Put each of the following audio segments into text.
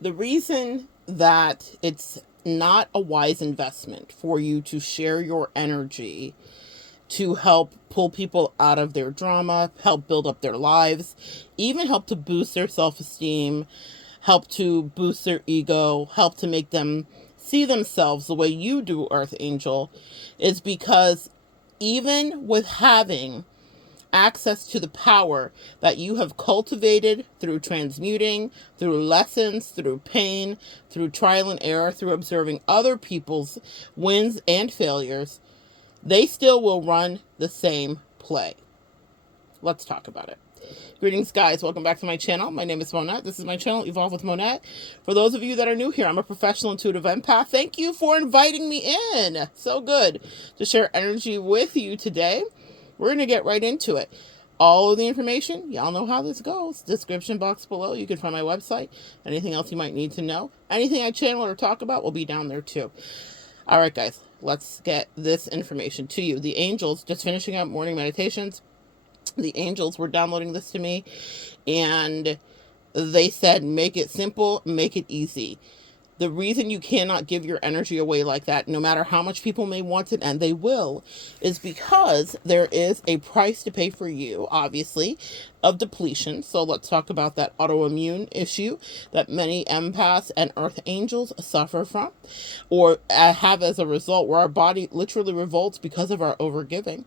The reason that it's not a wise investment for you to share your energy to help pull people out of their drama, help build up their lives, even help to boost their self-esteem, help to boost their ego, help to make them see themselves the way you do, Earth Angel, is because even with having access to the power that you have cultivated through transmuting, through lessons, through pain, through trial and error, through observing other people's wins and failures, they still will run the same play. Let's talk about it. Greetings, guys. Welcome back to my channel. My name is Monette. This is my channel, Evolve with Monette. For those of you that are new here, I'm a professional intuitive empath. Thank you for inviting me in. So good to share energy with you today. We're going to get right into it. All of the information, y'all know how this goes. Description box below. You can find my website. Anything else you might need to know. Anything I channel or talk about will be down there too. All right, guys. Let's get this information to you. The angels, just finishing up morning meditations, the angels were downloading this to me, and they said, make it simple, make it easy. The reason you cannot give your energy away like that, no matter how much people may want it, and they will, is because there is a price to pay for you, obviously, of depletion. So let's talk about that autoimmune issue that many empaths and earth angels suffer from, or have as a result, where our body literally revolts because of our overgiving.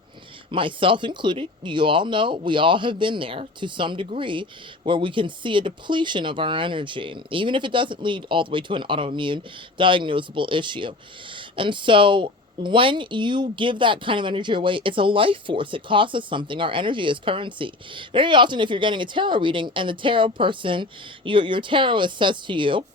Myself included, you all know, we all have been there to some degree, where we can see a depletion of our energy, even if it doesn't lead all the way to an autoimmune diagnosable issue. And so when you give that kind of energy away, it's a life force. It costs us something. Our energy is currency. Very often, if you're getting a tarot reading and the tarot person, your tarotist says to you,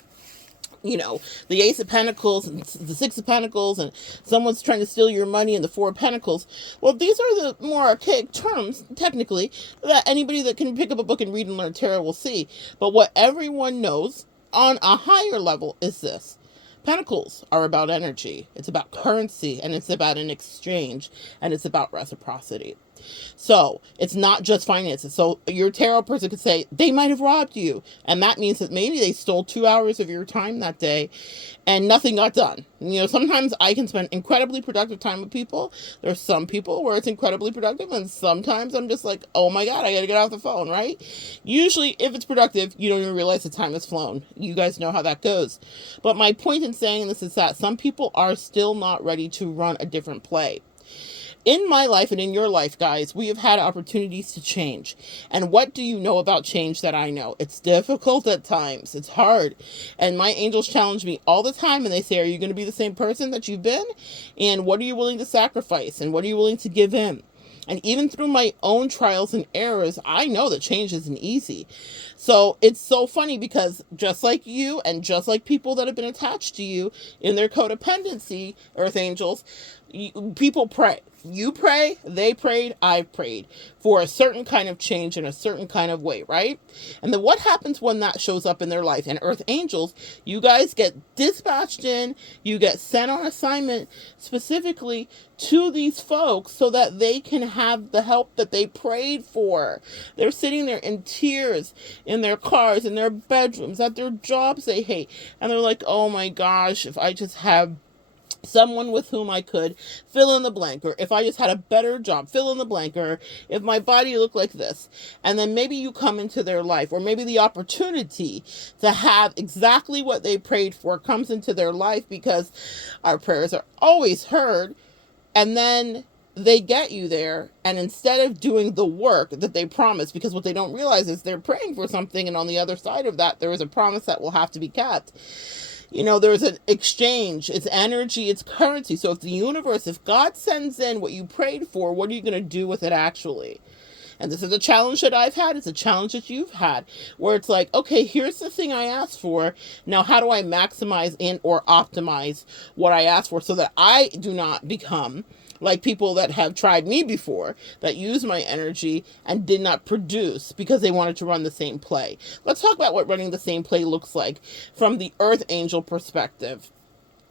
you know, the Ace of Pentacles and the Six of Pentacles, and someone's trying to steal your money and the Four of Pentacles. Well, these are the more archaic terms, technically, that anybody that can pick up a book and read and learn tarot will see. But what everyone knows on a higher level is this. Pentacles are about energy. It's about currency, and it's about an exchange, and it's about reciprocity. So it's not just finances. So your tarot person could say they might have robbed you, and that means that maybe they stole 2 hours of your time that day and nothing got done. You know, sometimes I can spend incredibly productive time with people. There's some people where it's incredibly productive, and sometimes I'm just like, oh my God, I gotta get off the phone, right? Usually if it's productive, you don't even realize the time has flown. You guys know how that goes. But my point in saying this is that some people are still not ready to run a different play. In my life and in your life, guys, we have had opportunities to change. And what do you know about change that I know? It's difficult at times. It's hard. And my angels challenge me all the time, and they say, are you going to be the same person that you've been? And what are you willing to sacrifice? And what are you willing to give in? And even through my own trials and errors, I know that change isn't easy. So it's so funny because just like you and just like people that have been attached to you in their codependency, earth angels, people pray. You pray, they prayed, I prayed for a certain kind of change in a certain kind of way, right? And then what happens when that shows up in their life? And earth angels, you guys get dispatched in, you get sent on assignment specifically to these folks so that they can have the help that they prayed for. They're sitting there in tears in their cars, in their bedrooms, at their jobs they hate. And they're like, oh my gosh, if I just have someone with whom I could fill in the blank, or if I just had a better job, fill in the blank, or if my body looked like this. And then maybe you come into their life, or maybe the opportunity to have exactly what they prayed for comes into their life, because our prayers are always heard. And then they get you there, and instead of doing the work that they promised, because what they don't realize is they're praying for something, and on the other side of that, there is a promise that will have to be kept. You know, there's an exchange. It's energy, it's currency. So if the universe, if God sends in what you prayed for, what are you going to do with it actually? And this is a challenge that I've had. It's a challenge that you've had, where it's like, okay, here's the thing I asked for. Now, how do I maximize and or optimize what I asked for so that I do not become like people that have tried me before, that use my energy and did not produce because they wanted to run the same play. Let's talk about what running the same play looks like from the earth angel perspective.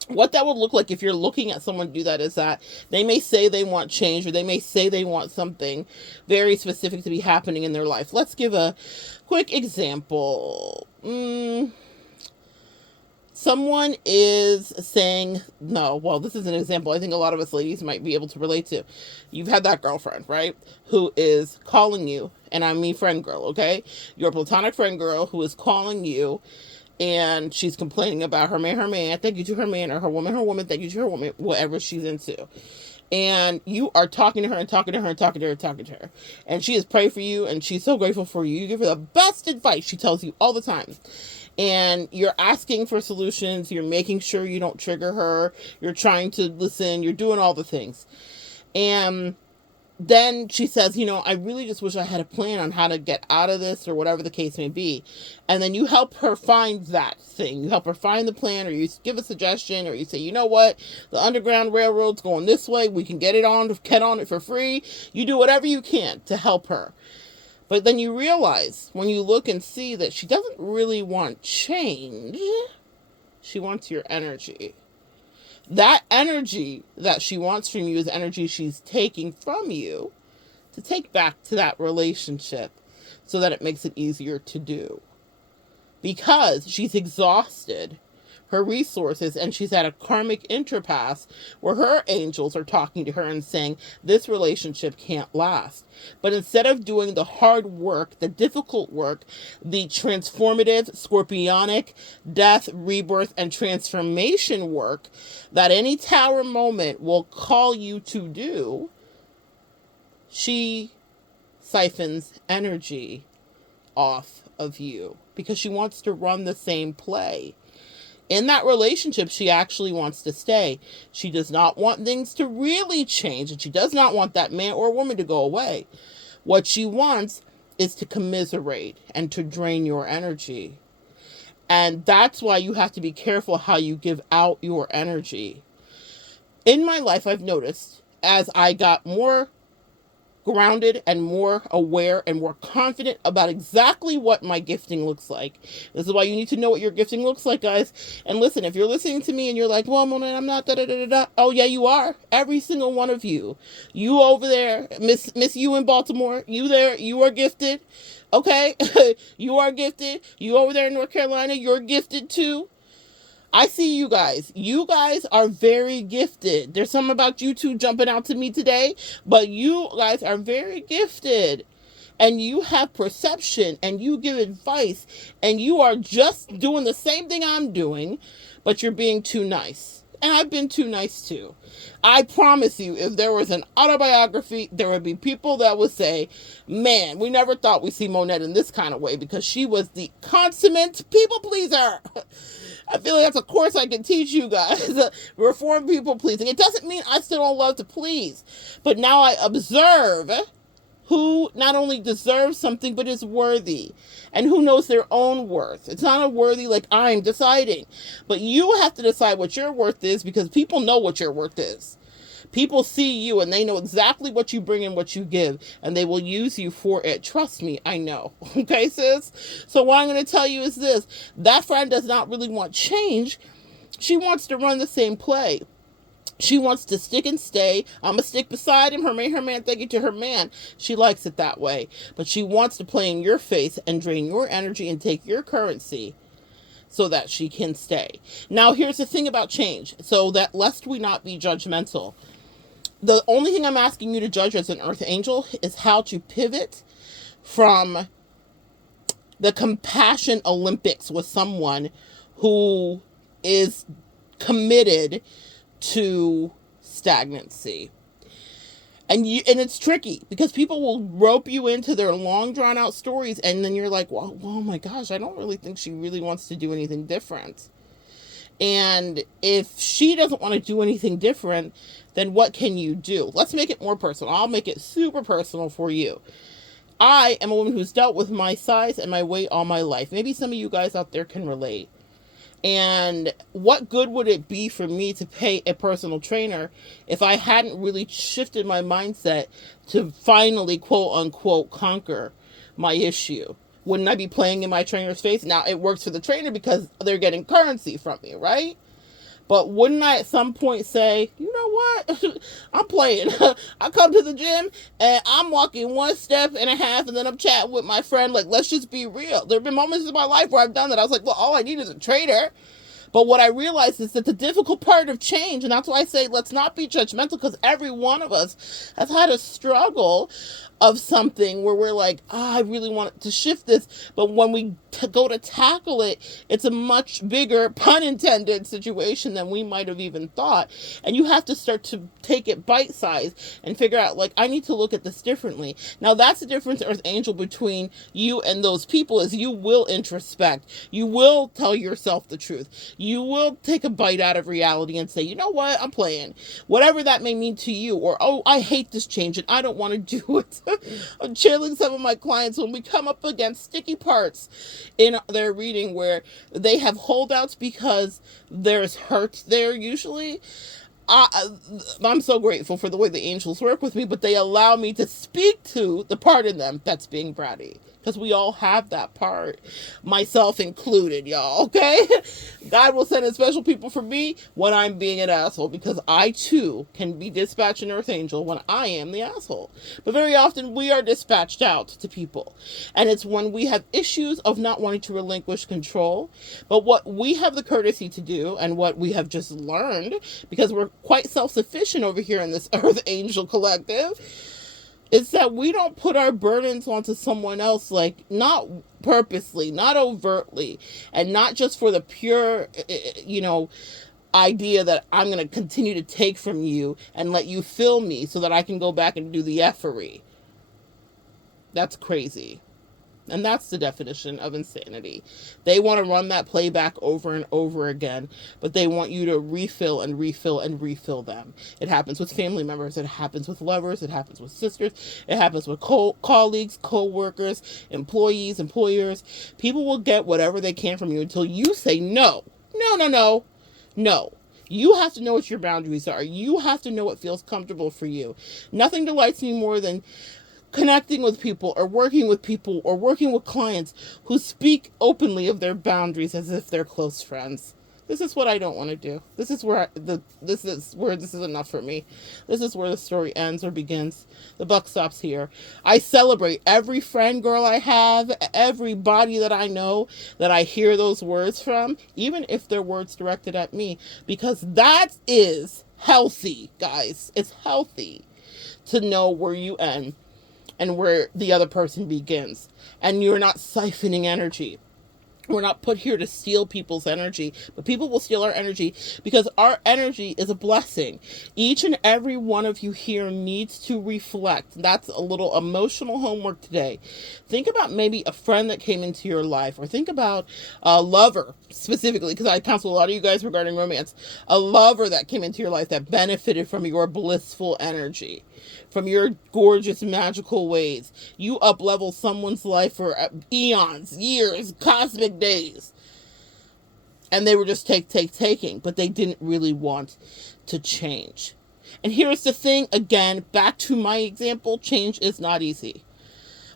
What that would look like if you're looking at someone do that is that they may say they want change, or they may say they want something very specific to be happening in their life. Let's give a quick example. Someone is saying, no, well, this is an example I think a lot of us ladies might be able to relate to. You've had that girlfriend, right? Who is calling you, and I mean friend girl, okay? Your platonic friend girl who is calling you, and she's complaining about her man, thank you to her man, or her woman, thank you to her woman, whatever she's into. And you are talking to her and talking to her and talking to her and talking to her. And she has prayed for you, and she's so grateful for you. You give her the best advice she tells you all the time. And you're asking for solutions. You're making sure you don't trigger her. You're trying to listen. You're doing all the things. And then she says, I really just wish I had a plan on how to get out of this, or whatever the case may be. And then you help her find that thing. You help her find the plan, or you give a suggestion, or you say, you know what, the Underground Railroad's going this way. We can get on it for free. You do whatever you can to help her. But then you realize, when you look and see, that she doesn't really want change. She wants your energy. That energy that she wants from you is energy she's taking from you to take back to that relationship, so that it makes it easier to do. Because she's exhausted her resources, and she's at a karmic interpass where her angels are talking to her and saying, this relationship can't last. But instead of doing the hard work, the difficult work, the transformative, scorpionic, death, rebirth, and transformation work that any tower moment will call you to do, she siphons energy off of you because she wants to run the same play. In that relationship, she actually wants to stay. She does not want things to really change, and she does not want that man or woman to go away. What she wants is to commiserate and to drain your energy. And that's why you have to be careful how you give out your energy. In my life, I've noticed, as I got more grounded and more aware and more confident about exactly what my gifting looks like. This is why you need to know what your gifting looks like, guys. And listen, if you're listening to me and you're like, well, Monette, I'm not da-da-da-da-da. Oh, yeah, you are. Every single one of you. You over there, Miss you in Baltimore, you there, you are gifted. Okay? You are gifted. You over there in North Carolina, you're gifted too. I see you guys. You guys are very gifted. There's something about you two jumping out to me today, but you guys are very gifted. And you have perception, and you give advice, and you are just doing the same thing I'm doing, but you're being too nice. And I've been too nice too. I promise you, if there was an autobiography, there would be people that would say, man, we never thought we'd see Monette in this kind of way, because she was the consummate people pleaser. I feel like that's a course I can teach you guys. Reform people pleasing. It doesn't mean I still don't love to please, but now I observe who not only deserves something, but is worthy, and who knows their own worth. It's not a worthy like I'm deciding, but you have to decide what your worth is, because people know what your worth is. People see you, and they know exactly what you bring and what you give, and they will use you for it. Trust me, I know. Okay, sis? So what I'm going to tell you is this. That friend does not really want change. She wants to run the same play. She wants to stick and stay. I'm going to stick beside him. Her man, thank you to her man. She likes it that way. But she wants to play in your face and drain your energy and take your currency, so that she can stay. Now, here's the thing about change. So that lest we not be judgmental, the only thing I'm asking you to judge as an earth angel is how to pivot from the compassion Olympics with someone who is committed to stagnancy. And it's tricky, because people will rope you into their long drawn out stories, and then you're like, well, oh my gosh, I don't really think she really wants to do anything different. And if she doesn't want to do anything different, then what can you do? Let's make it more personal. I'll make it super personal for you. I am a woman who's dealt with my size and my weight all my life. Maybe some of you guys out there can relate. And what good would it be for me to pay a personal trainer if I hadn't really shifted my mindset to finally, quote unquote, conquer my issue? Wouldn't I be playing in my trainer's face? Now, it works for the trainer because they're getting currency from me, right? But wouldn't I at some point say, you know what? I'm playing. I come to the gym and I'm walking 1.5 steps, and then I'm chatting with my friend. Like, let's just be real. There have been moments in my life where I've done that. I was like, well, all I need is a trainer. But what I realize is that the difficult part of change, and that's why I say let's not be judgmental, because every one of us has had a struggle of something where we're like, I really want to shift this. But when we go to tackle it, it's a much bigger, pun intended, situation than we might have even thought. And you have to start to take it bite sized and figure out, like, I need to look at this differently. Now, that's the difference, Earth Angel, between you and those people, is you will introspect. You will tell yourself the truth. You will take a bite out of reality and say, you know what, I'm playing. Whatever that may mean to you. Or, oh, I hate this change and I don't want to do it. I'm channeling some of my clients when we come up against sticky parts in their reading where they have holdouts because there's hurt there usually. I'm so grateful for the way the angels work with me, but they allow me to speak to the part in them that's being bratty. Because we all have that part, myself included, y'all, okay? God will send in special people for me when I'm being an asshole, because I, too, can be dispatched an Earth Angel when I am the asshole. But very often, we are dispatched out to people. And it's when we have issues of not wanting to relinquish control. But what we have the courtesy to do, and what we have just learned, because we're quite self-sufficient over here in this Earth Angel collective, is that we don't put our burdens onto someone else, like, not purposely, not overtly, and not just for the pure, idea that I'm going to continue to take from you and let you fill me so that I can go back and do the effery. That's crazy. And that's the definition of insanity. They want to run that playback over and over again, but they want you to refill and refill and refill them. It happens with family members. It happens with lovers. It happens with sisters. It happens with colleagues, co-workers, employees, employers. People will get whatever they can from you until you say no. No. You have to know what your boundaries are. You have to know what feels comfortable for you. Nothing delights me more than connecting with people or working with clients who speak openly of their boundaries as if they're close friends. This is what I don't want to do. This is where this is enough for me. This is where the story ends or begins. The buck stops here. I celebrate every friend girl I have, everybody that I know that I hear those words from, even if they're words directed at me, because that is healthy, guys. It's healthy to know where you end and where the other person begins. And you're not siphoning energy. We're not put here to steal people's energy, but people will steal our energy because our energy is a blessing. Each and every one of you here needs to reflect. That's a little emotional homework today. Think about maybe a friend that came into your life, or think about a lover specifically, because I counsel a lot of you guys regarding romance. A lover that came into your life that benefited from your blissful energy, from your gorgeous, magical ways. You up-level someone's life for eons, years, cosmic days. And they were just taking, but they didn't really want to change. And here's the thing, again, back to my example, change is not easy.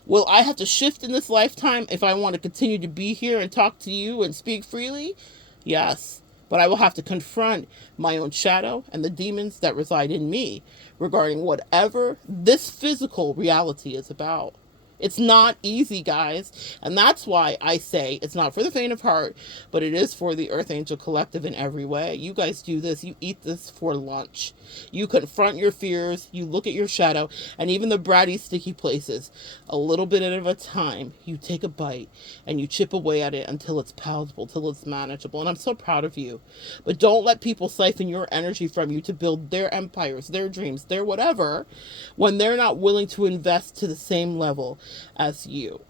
Will I have to shift in this lifetime if I want to continue to be here and talk to you and speak freely? Yes. But I will have to confront my own shadow and the demons that reside in me regarding whatever this physical reality is about. It's not easy, guys. And that's why I say it's not for the faint of heart, but it is for the Earth Angel Collective in every way. You guys do this. You eat this for lunch. You confront your fears. You look at your shadow and even the bratty, sticky places. A little bit at a time, you take a bite and you chip away at it until it's palatable, till it's manageable. And I'm so proud of you. But don't let people siphon your energy from you to build their empires, their dreams, their whatever, when they're not willing to invest to the same level as you,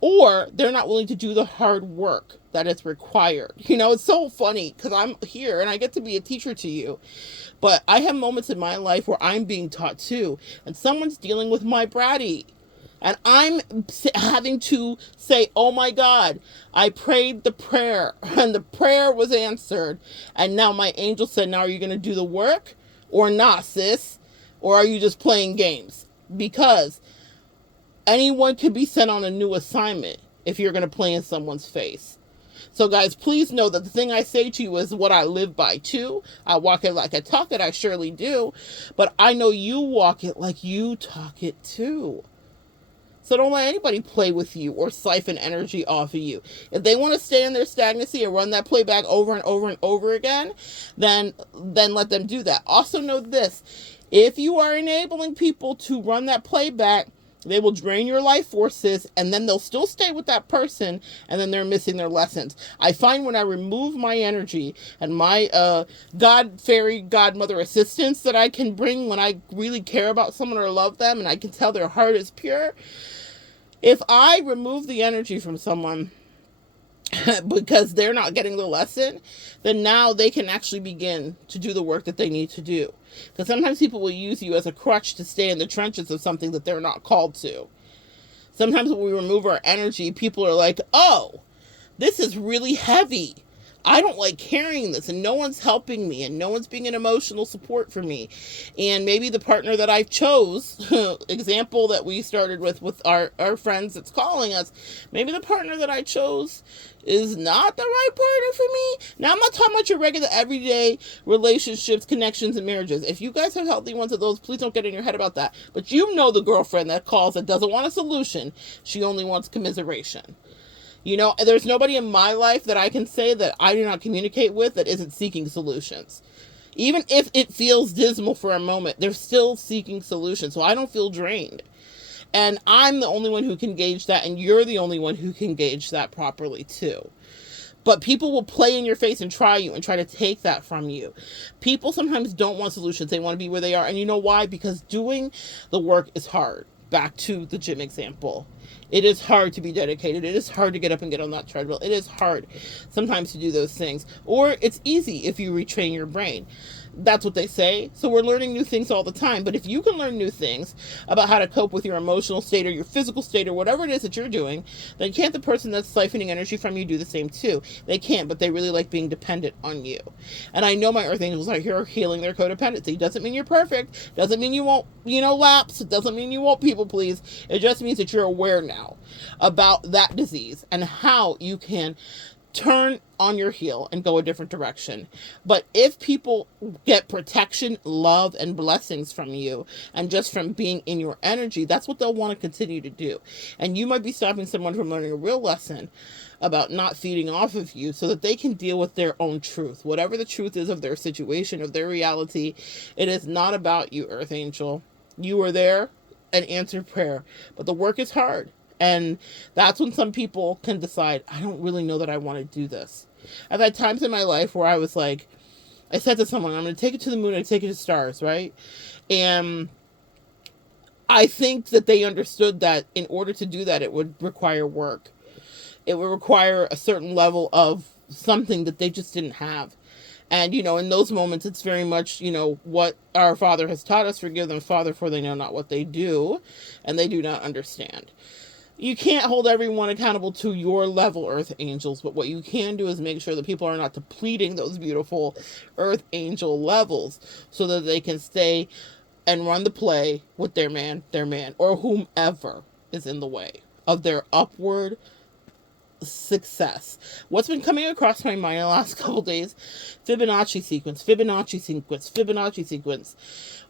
or they're not willing to do the hard work that is required. It's so funny because I'm here and I get to be a teacher to you, but I have moments in my life where I'm being taught too, and someone's dealing with my bratty, and I'm having to say, oh my God, I prayed the prayer and the prayer was answered, and now my angel said, now are you going to do the work or not, sis? Or are you just playing games? Because anyone can be sent on a new assignment if you're going to play in someone's face. So guys, please know that the thing I say to you is what I live by too. I walk it like I talk it, I surely do. But I know you walk it like you talk it too. So don't let anybody play with you or siphon energy off of you. If they want to stay in their stagnancy and run that playback over and over and over again, then let them do that. Also know this: if you are enabling people to run that playback, they will drain your life forces, and then they'll still stay with that person, and then they're missing their lessons. I find when I remove my energy and my God, fairy, godmother assistance that I can bring when I really care about someone or love them, and I can tell their heart is pure, if I remove the energy from someone because they're not getting the lesson, then now they can actually begin to do the work that they need to do. Because sometimes people will use you as a crutch to stay in the trenches of something that they're not called to. Sometimes when we remove our energy, people are like, oh, this is really heavy. I don't like carrying this, and no one's helping me, and no one's being an emotional support for me. And maybe the partner that I chose, example that we started with our friends that's calling us, maybe the partner that I chose is not the right partner for me. Now, I'm not talking about your regular everyday relationships, connections, and marriages. If you guys have healthy ones of those, please don't get in your head about that. But you know the girlfriend that calls that doesn't want a solution. She only wants commiseration. You know, there's nobody in my life that I can say that I do not communicate with that isn't seeking solutions. Even if it feels dismal for a moment, they're still seeking solutions. So I don't feel drained. And I'm the only one who can gauge that, and you're the only one who can gauge that properly too. But people will play in your face and try you and try to take that from you. People sometimes don't want solutions. They want to be where they are. And you know why? Because doing the work is hard. Back to the gym example. It is hard to be dedicated. It is hard to get up and get on that treadmill. It is hard sometimes to do those things. Or it's easy if you retrain your brain. That's what they say. So we're learning new things all the time. But if you can learn new things about how to cope with your emotional state or your physical state or whatever it is that you're doing, then can't the person that's siphoning energy from you do the same too? They can't, but they really like being dependent on you. And I know my earth angels are here healing their codependency. Doesn't mean you're perfect. Doesn't mean you won't, lapse. It doesn't mean you won't people please. It just means that you're aware now about that disease and how you can turn on your heel and go a different direction. But if people get protection, love, and blessings from you, and just from being in your energy, that's what they'll want to continue to do. And you might be stopping someone from learning a real lesson about not feeding off of you so that they can deal with their own truth. Whatever the truth is of their situation, of their reality, it is not about you, Earth Angel. You are there and answered prayer. But the work is hard. And that's when some people can decide, I don't really know that I want to do this. I've had times in my life where I was like, I said to someone, I'm going to take it to the moon and take it to stars, right? And I think that they understood that in order to do that, it would require work. It would require a certain level of something that they just didn't have. And, in those moments, it's very much, what our Father has taught us, forgive them, Father, for they know not what they do, and they do not understand. You can't hold everyone accountable to your level, Earth Angels, but what you can do is make sure that people are not depleting those beautiful Earth Angel levels so that they can stay and run the play with their man, or whomever is in the way of their upward success. What's been coming across my mind the last couple days? Fibonacci sequence,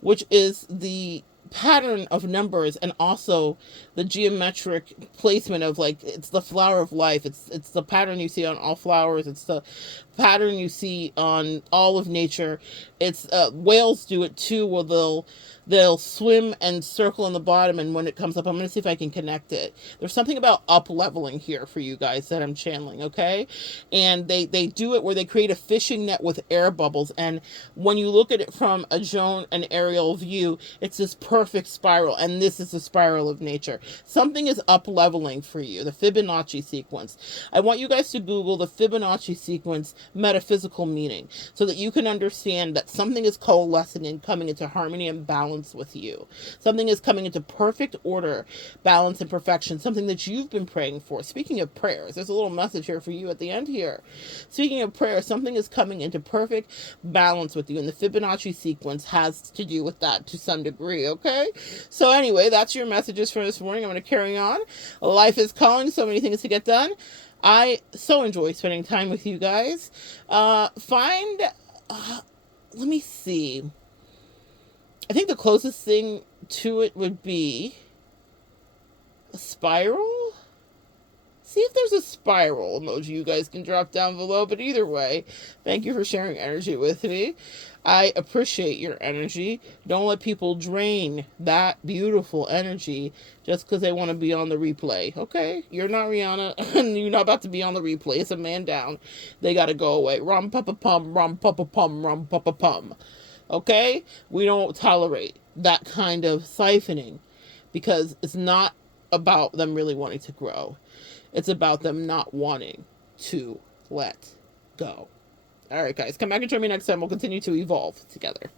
which is the pattern of numbers and also the geometric placement of, like, it's the flower of life. It's the pattern you see on all flowers. It's the pattern you see on all of nature. It's whales do it too, where they'll swim and circle on the bottom, and when it comes up, I'm going to see if I can connect it. There's something about up leveling here for you guys that I'm channeling, okay? And they do it where they create a fishing net with air bubbles, and when you look at it from a drone and aerial view, it's this perfect spiral, and this is the spiral of nature. Something is up leveling for you, the Fibonacci sequence. I want you guys to Google the Fibonacci sequence metaphysical meaning so that you can understand that something is coalescing and coming into harmony and balance with you. Something is coming into perfect order, balance, and perfection. Something that you've been praying for. Speaking of prayers, there's a little message here for you at the end here. Speaking of prayer, something is coming into perfect balance with you, and the Fibonacci sequence has to do with that to some degree, okay? So anyway, that's your messages for this morning. I'm going to carry on. Life is calling, so many things to get done. I so enjoy spending time with you guys. Let me see. I think the closest thing to it would be A spiral? See if there's a spiral emoji you guys can drop down below. But either way, thank you for sharing energy with me. I appreciate your energy. Don't let people drain that beautiful energy just because they want to be on the replay. Okay? You're not Rihanna, and you're not about to be on the replay. It's a man down. They got to go away. Rum papa pum, rum papa pum, rum papa pum. Okay? We don't tolerate that kind of siphoning because it's not about them really wanting to grow. It's about them not wanting to let go. All right, guys, come back and join me next time. We'll continue to evolve together.